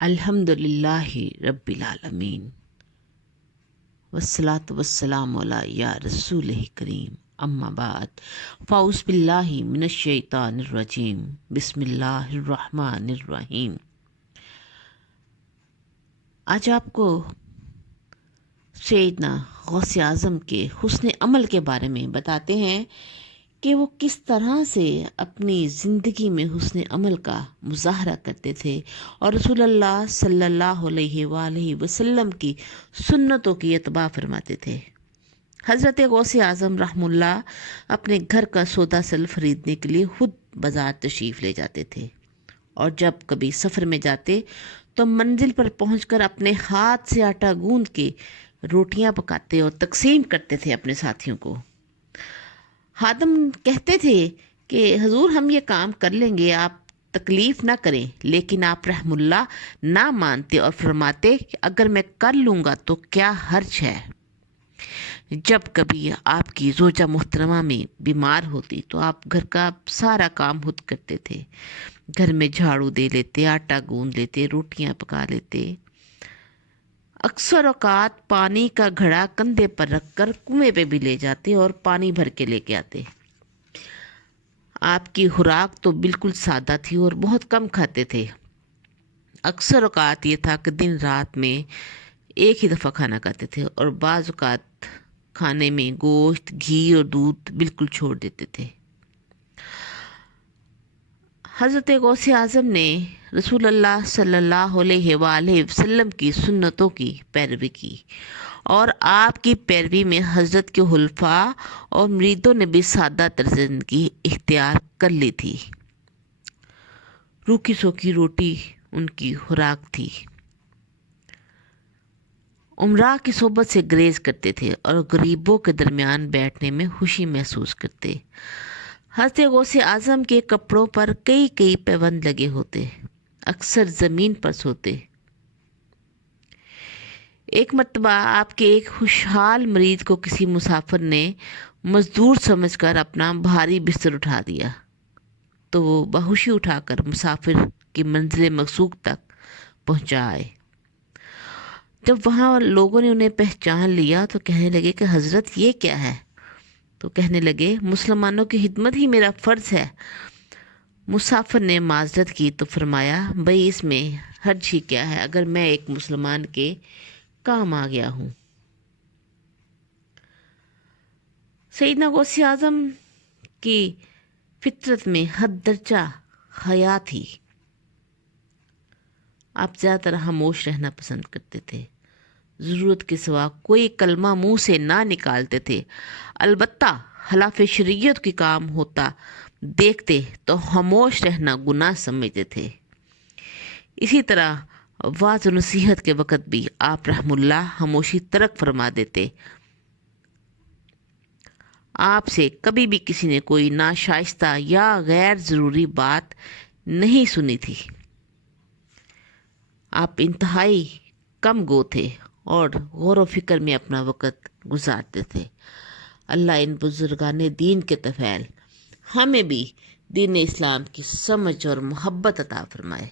الحمدللہ رب العالمین والصلاة والسلام علی یا رسول کریم اما بعد فاعوذ باللہ من الشیطان الرجیم بسم اللہ الرحمن الرحیم۔ آج آپ کو سیدنا غوث اعظم کے حسن عمل کے بارے میں بتاتے ہیں کہ وہ کس طرح سے اپنی زندگی میں حسن عمل کا مظاہرہ کرتے تھے اور رسول اللہ صلی اللہ علیہ وآلہ وسلم کی سنتوں کی اتباع فرماتے تھے۔ حضرت غوث اعظم رحمہ اللہ اپنے گھر کا سودا سل خریدنے کے لیے خود بازار تشریف لے جاتے تھے، اور جب کبھی سفر میں جاتے تو منزل پر پہنچ کر اپنے ہاتھ سے آٹا گوندھ کے روٹیاں پکاتے اور تقسیم کرتے تھے اپنے ساتھیوں کو۔ خادم کہتے تھے کہ حضور ہم یہ کام کر لیں گے، آپ تکلیف نہ کریں، لیکن آپ رحم اللہ نہ مانتے اور فرماتے کہ اگر میں کر لوں گا تو کیا حرج ہے۔ جب کبھی آپ کی زوجہ محترمہ میں بیمار ہوتی تو آپ گھر کا سارا کام خود کرتے تھے، گھر میں جھاڑو دے لیتے، آٹا گوندھ لیتے، روٹیاں پکا لیتے۔ اکثر اوقات پانی کا گھڑا کندھے پر رکھ کر کنویں پہ بھی لے جاتے اور پانی بھر کے لے کے آتے۔ آپ کی خوراک تو بالکل سادہ تھی اور بہت کم کھاتے تھے۔ اکثر اوقات یہ تھا کہ دن رات میں ایک ہی دفعہ کھانا کھاتے تھے، اور بعض اوقات کھانے میں گوشت، گھی اور دودھ بالکل چھوڑ دیتے تھے۔ حضرت غوث اعظم نے رسول اللہ صلی اللہ علیہ وآلہ وسلم کی سنتوں کی پیروی کی، اور آپ کی پیروی میں حضرت کے حلفاء اور مریدوں نے بھی سادہ طرز زندگی اختیار کر لی تھی۔ روکھی سوکھی روٹی ان کی خوراک تھی۔ امراء کی صحبت سے گریز کرتے تھے اور غریبوں کے درمیان بیٹھنے میں خوشی محسوس کرتے۔ حضرت غوث اعظم کے کپڑوں پر کئی پیوند لگے ہوتے، اکثر زمین پر سوتے۔ ایک مرتبہ آپ کے ایک خوشحال مرید کو کسی مسافر نے مزدور سمجھ کر اپنا بھاری بستر اٹھا دیا، تو وہ بہوشی اٹھا کر مسافر کی منزل مقصود تک پہنچائے۔ جب وہاں لوگوں نے انہیں پہچان لیا تو کہنے لگے کہ حضرت یہ کیا ہے؟ تو کہنے لگے مسلمانوں کی خدمت ہی میرا فرض ہے۔ مسافر نے معذرت کی تو فرمایا بھئی اس میں حرج ہی کیا ہے اگر میں ایک مسلمان کے کام آ گیا ہوں۔ سیدنا غوث اعظم کی فطرت میں حد درجہ حیا تھی۔ آپ زیادہ تر خاموش رہنا پسند کرتے تھے، ضرورت کے سوا کوئی کلمہ منہ سے نہ نکالتے تھے۔ البتہ خلاف شریعت کی کام ہوتا دیکھتے تو خاموش رہنا گناہ سمجھتے تھے۔ اسی طرح وعظ و نصیحت کے وقت بھی آپ رحم اللہ خاموشی ترک فرما دیتے۔ آپ سے کبھی بھی کسی نے کوئی ناشائستہ یا غیر ضروری بات نہیں سنی تھی۔ آپ انتہائی کم گو تھے اور غور و فکر میں اپنا وقت گزارتے تھے۔ اللہ ان بزرگان دین کے طفیل ہمیں بھی دین اسلام کی سمجھ اور محبت عطا فرمائے۔